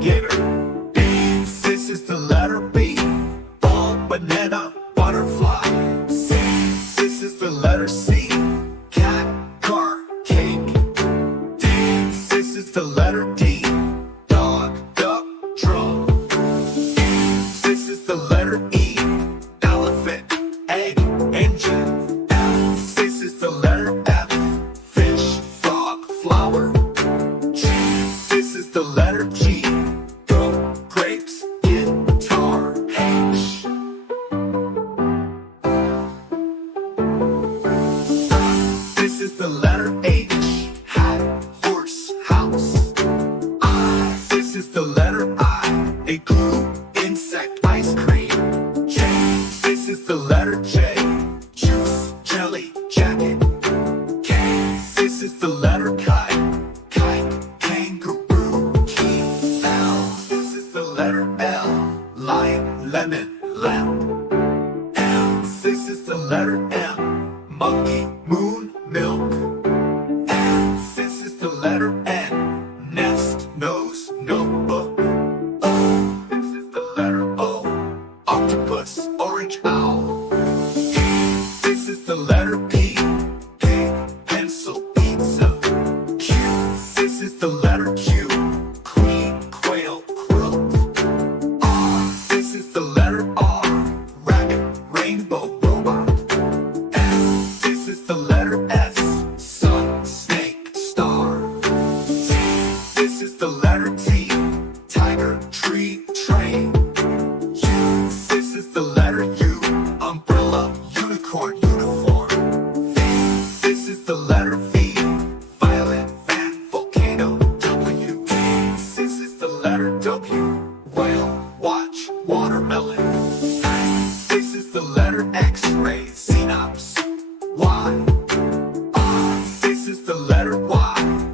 alligator. B, this is the letter B. Ball, banana, butterfly. C, this is the letter C. Cat, car, cake. D, this is the letter D. Dog, duck, drum. E, this is the letter E. Elephant, egg, engine. F, this is the letter F. Fish, frog, flower. G, this is the letter G. Goat, grapes, guitar. H, this is the letter H. Hat, horse, house. I, this is the letter I. Igloo, insect, ice cream. J, this is the letter J. Juice, jelly, jacket. K, this is the letter kite. Kite, kangaroo, key. L, this is the letter L. Lion, lemon, lamp. M, this is the letter M. Monkey, moon, milk. N, this is the letter N. Nest, nose, notebook. O, this is the letter O. Octopus, orange owl. P, this is the letter P. Pig, pencil, pizza. Q, this is the letter Q. Queen, quail, quilt. R, this is the letter R. Rabbit, rainbow, robot. S, this is the letter S. Sun, snake, star. T, this is the letter T. Tiger, tree, train. U, this is the letter U. Umbrella, unicorn, uniform. V, this is the letter V. Violet, fan, volcano. W, this is the letter W. Whale, watch, watermelon. X, this is the letter X-ray. Synapse. Y, R, this is the letter Y.